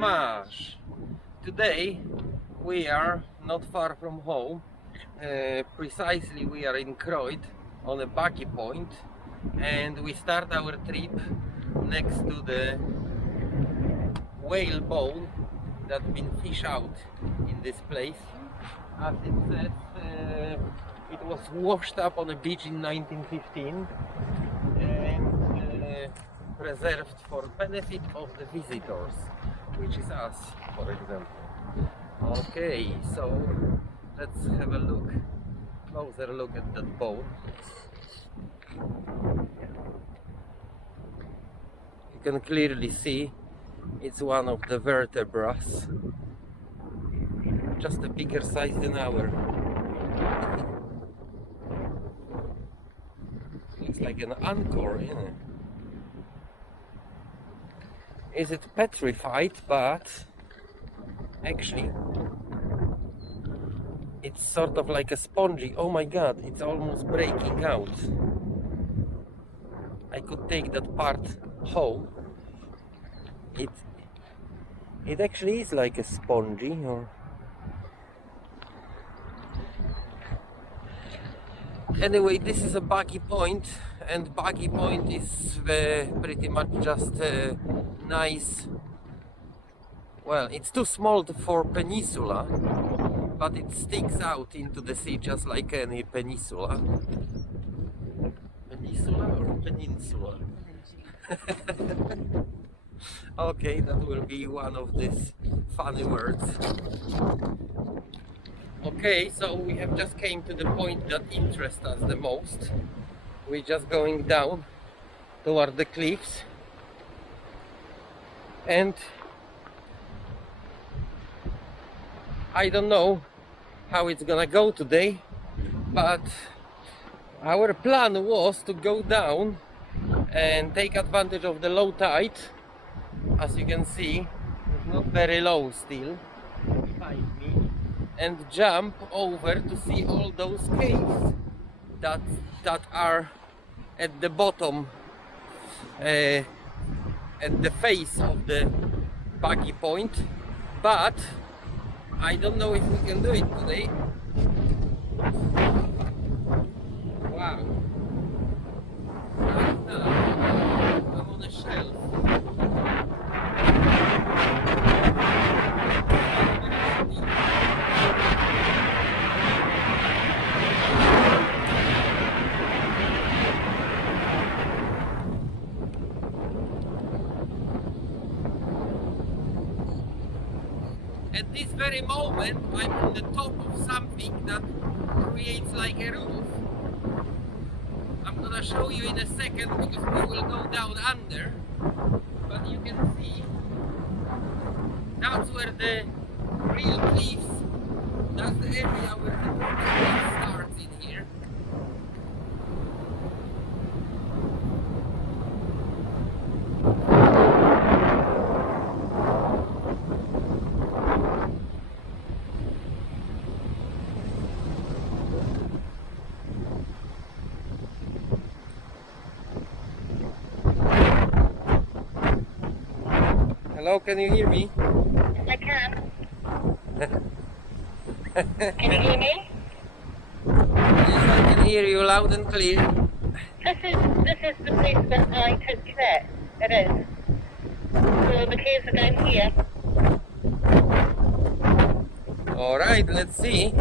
Dimanche. Today we are not far from home. Precisely we are in Croyde on a Baggy point, and we start our trip next to the whale bone that's been fished out in this place. As it says, it was washed up on a beach in 1915 and preserved for benefit of the visitors, which is us, for example. Okay, so let's have a closer look at that bone. You can clearly see it's one of the vertebrae, just a bigger size than ours. Looks like an anchor, isn't it? Is it petrified? But actually it's sort of like a spongy. Oh my god, it's almost breaking out. I could take that part home. It actually is like a spongy, or anyway, this is a Baggy point, and Baggy point is pretty much just a nice, well, it's too small for peninsula, but it sticks out into the sea just like any peninsula. Peninsula or peninsula? Okay, that will be one of these funny words. Okay, so we have just came to the point that interests us the most. We're just going down toward the cliffs, and I don't know how it's gonna go today, but our plan was to go down and take advantage of the low tide. As you can see, it's not very low still behind me, and jump over to see all those caves that are at the bottom, at the face of the Baggy point. But I don't know if we can do it today. Wow. Right now, I'm on a shelf. At this very moment, I'm on the top of something that creates like a roof. I'm gonna show you in a second, because we will go down under, but you can see that's where the real cliffs, that's the area where the cliff starts in here. Hello, can you hear me? Yes, I can. Can you hear me? Yes, I can hear you loud and clear. This is the place that I took today. It is. So the caves are down here. Alright, let's see.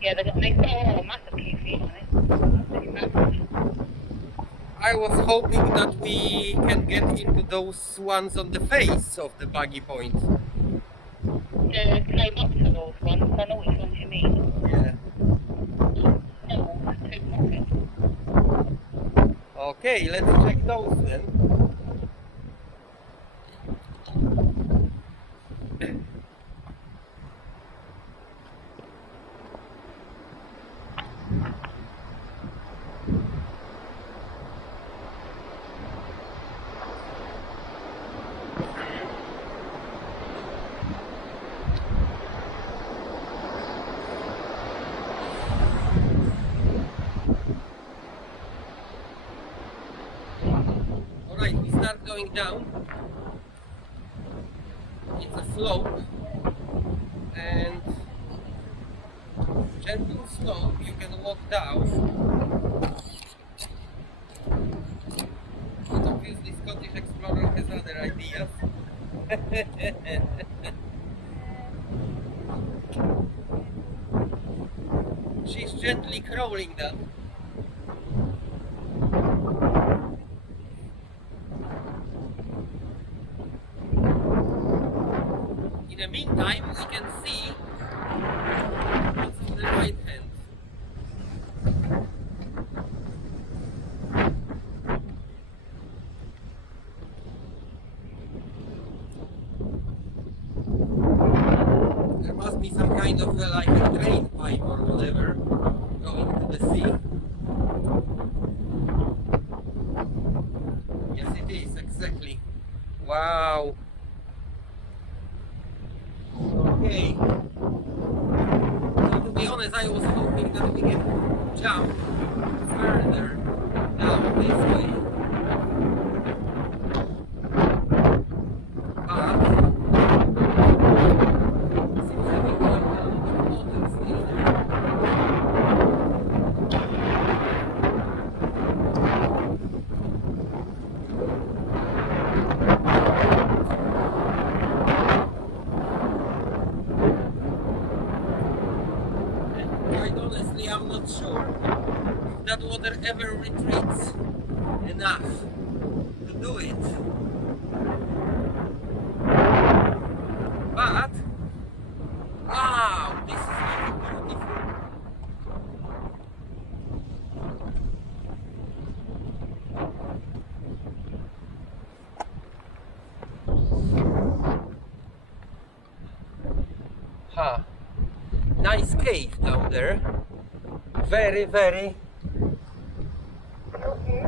Yeah, they've got nice, oh, massive cave feet on it. Absolutely massive. I was hoping that we can get into those ones on the face of the Baggy point. Climb up to those ones. I know which ones you mean. Yeah. No, that's too much. Okay, let's check those then. down. It's a slope, and gentle slope, you can walk down. But obviously Scottish Explorer has other ideas. She's gently crawling down. In the meantime, we can see what's on the right hand. There must be some kind of like a drain pipe or whatever going to the sea. Yes, it is, exactly. Wow. Okay. So to be honest, I was hoping that we can jump further down this way. But seems to be quite a lot of water still there. Quite honestly, I'm not sure if that water ever retreats enough to do it. But, wow, this is like beautiful. Ha. Nice cave down there. Very, very. Okay.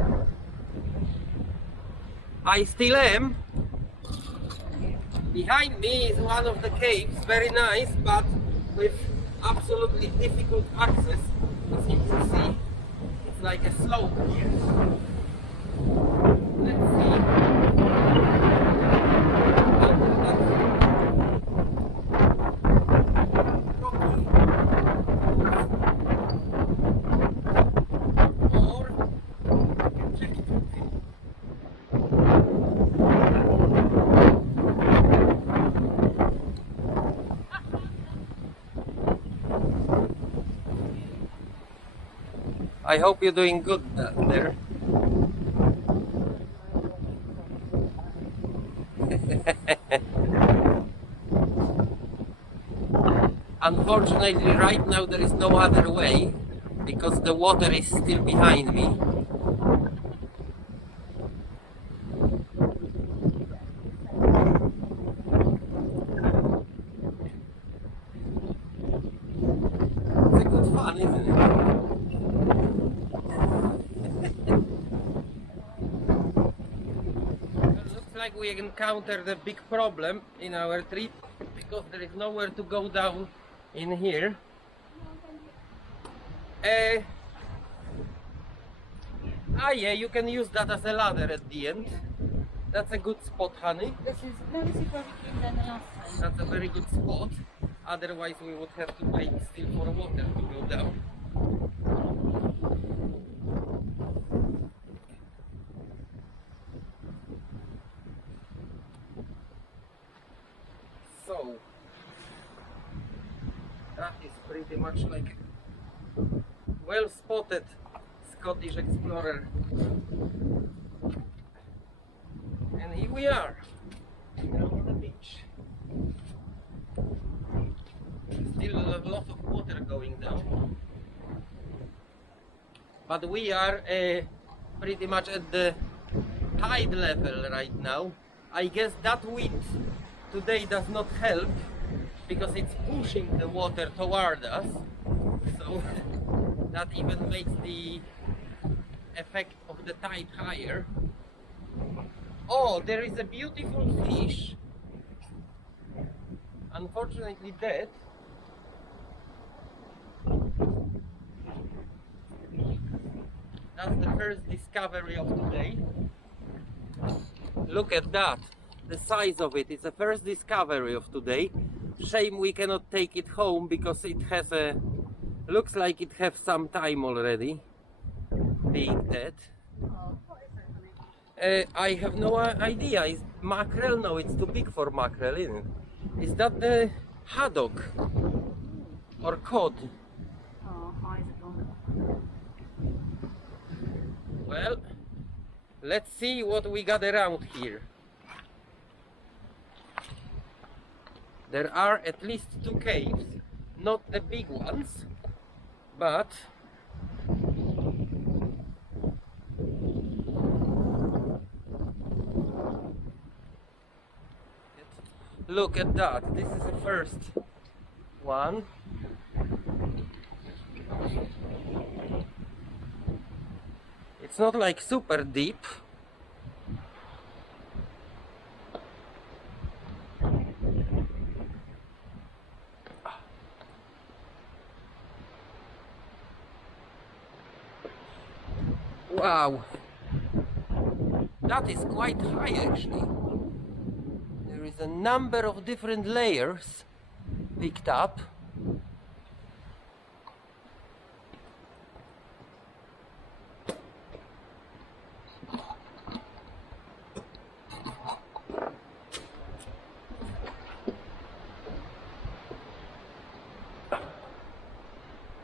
I still am. Behind me is one of the caves, very nice, but with absolutely difficult access. As you can see, it's like a slope here. Let's see. I hope you're doing good there. Unfortunately, right now there is no other way because the water is still behind me. It's a good fun, isn't it? Looks like we encountered a big problem in our trip because there is nowhere to go down in here. Yeah, you can use that as a ladder at the end. That's a good spot, honey. This is where we came down the last time. That's a very good spot. Otherwise we would have to wait still for water to go down. So that is pretty much like well spotted Scottish Explorer. And here we are on the beach. Still a lot of water going down, but we are pretty much at the tide level right now. I guess that wind today does not help because it's pushing the water toward us, so that even makes the effect of the tide higher. Oh, there is a beautiful fish, unfortunately dead. That's the first discovery of today. Look at that. The size of it. It's the first discovery of today. Shame we cannot take it home because it has a... looks like it has some time already being dead. Oh, what is it, honey? I have no idea. Is mackerel? No, it's too big for mackerel, isn't it? Is that the haddock or cod? Oh, eyes are gone. Well, let's see what we got around here. There are at least 2 caves, not the big ones, but look at that. This is the first one. It's not like super deep. Wow, that is quite high actually. There is a number of different layers picked up.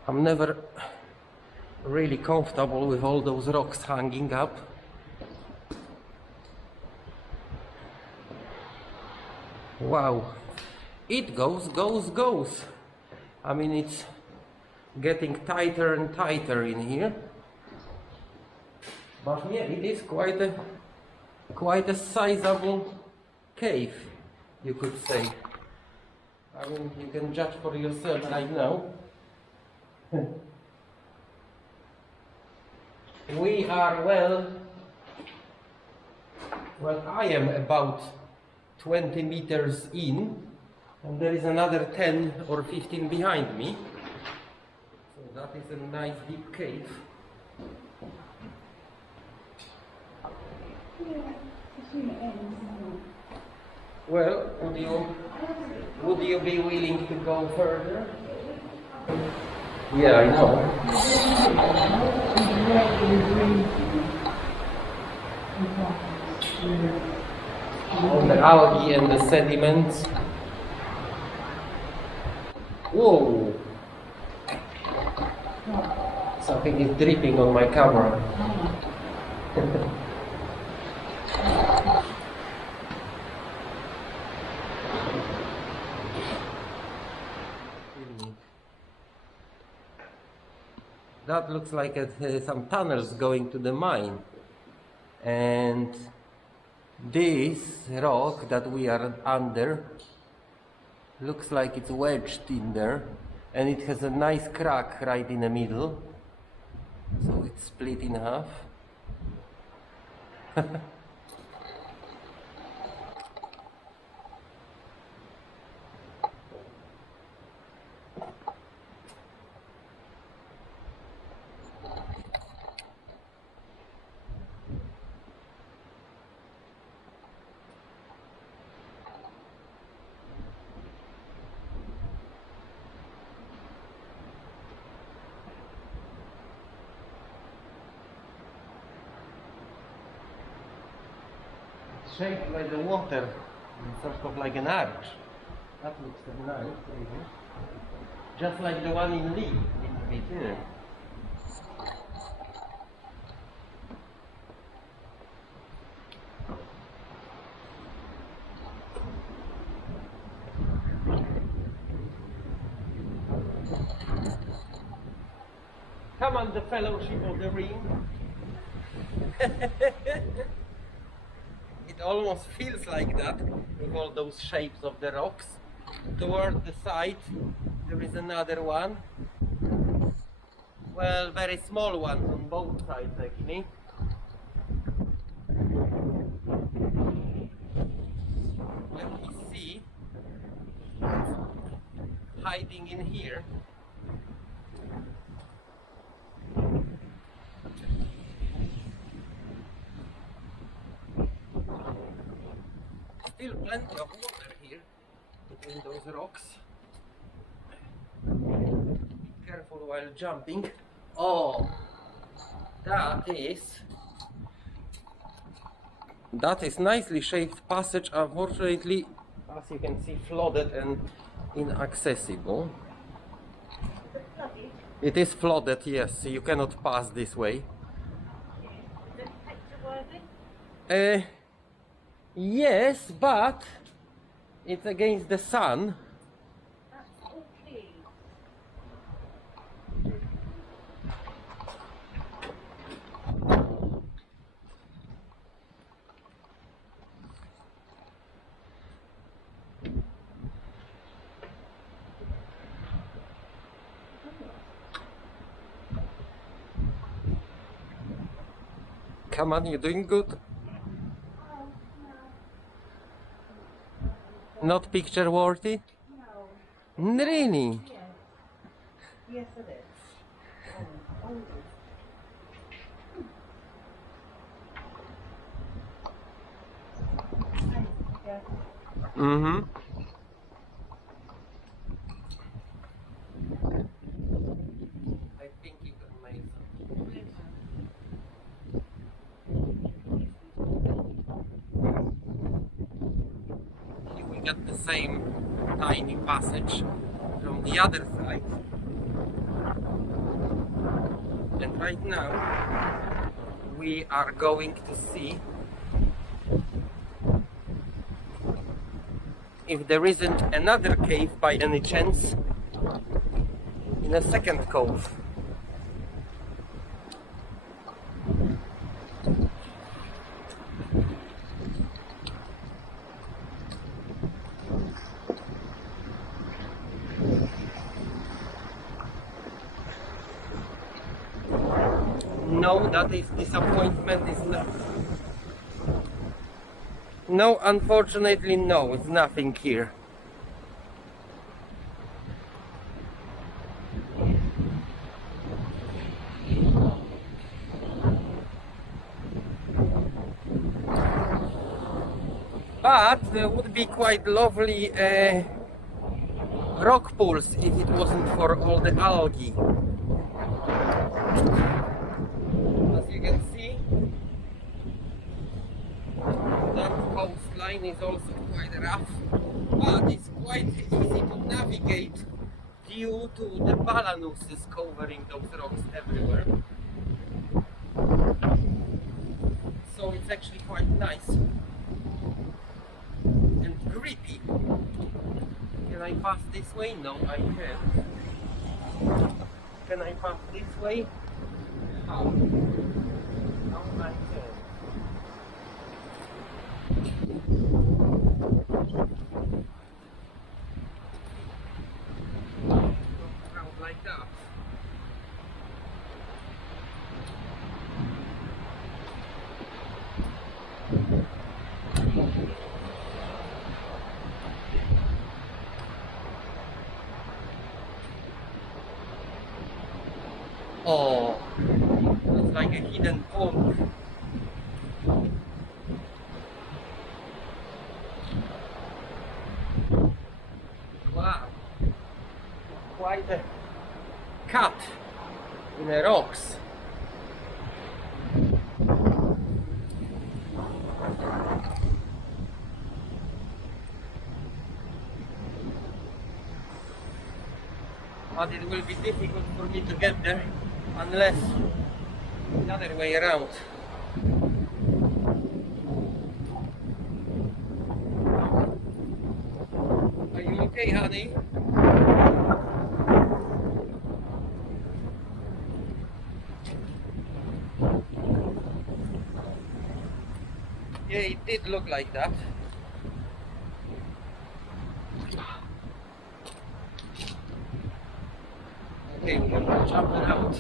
I'm never really comfortable with all those rocks hanging up. Wow, it goes. I mean, it's getting tighter and tighter in here. But yeah, it is quite a sizable cave, you could say. I mean, you can judge for yourself right now. We are well, I am about 20 meters in, and there is another 10 or 15 behind me. So that is a nice deep cave. Well, would you be willing to go further? Yeah, I know. On the algae and the sediments. Whoa! Something is dripping on my camera. That looks like some tunnels going to the mine. And this rock that we are under looks like it's wedged in there, and it has a nice crack right in the middle, so it's split in half. Shaped by the water, sort of like an arch. That looks nice, maybe. Just like the one in Lee, in between. Come on, the Fellowship of the Ring. It almost feels like that with all those shapes of the rocks. Toward the side there is another one. Well, very small ones on both sides actually. Let me see. Hiding in here. plenty of water here between those rocks. Be careful while jumping. Oh, that is nicely shaped passage. Unfortunately, as you can see, flooded and inaccessible. It is flooded, yes. You cannot pass this way. Is it picture worthy? Yes, but it's against the sun. That's okay. Come on, you're doing good. Not picture worthy? No. Really? Yes. Yes, it is. Mm-hmm. I think you can make some. Here we got the same tiny passage from the other side. And right now we are going to see if there isn't another cave by any chance in a second cove. No, that is disappointment. Is not. No, unfortunately, no, it's nothing here. But there would be quite lovely rock pools if it wasn't for all the algae. As you can see, that coastline is also quite rough, but it's quite easy to navigate due to the balanuses covering those rocks everywhere. So it's actually quite nice and creepy. Can I pass this way? No, I can't. Can I pass this way? How? No, I can't. Around like that. Oh, it's like a hidden pond. Wow, quite a cut in the rocks. But it will be difficult for me to get there unless the other way around. Are you okay, honey? Yeah, it did look like that. Okay, we're gonna jump around.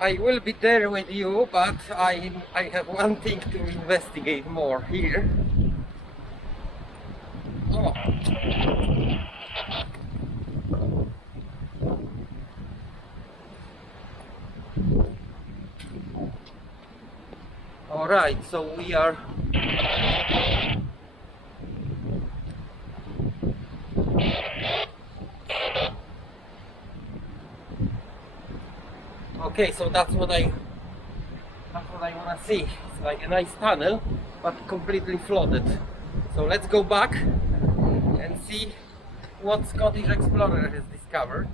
I will be there with you, but I have one thing to investigate more here. Oh. All right, so we are okay. So that's what I want to see. It's like a nice tunnel, but completely flooded. So let's go back and see what Scottish explorer has discovered.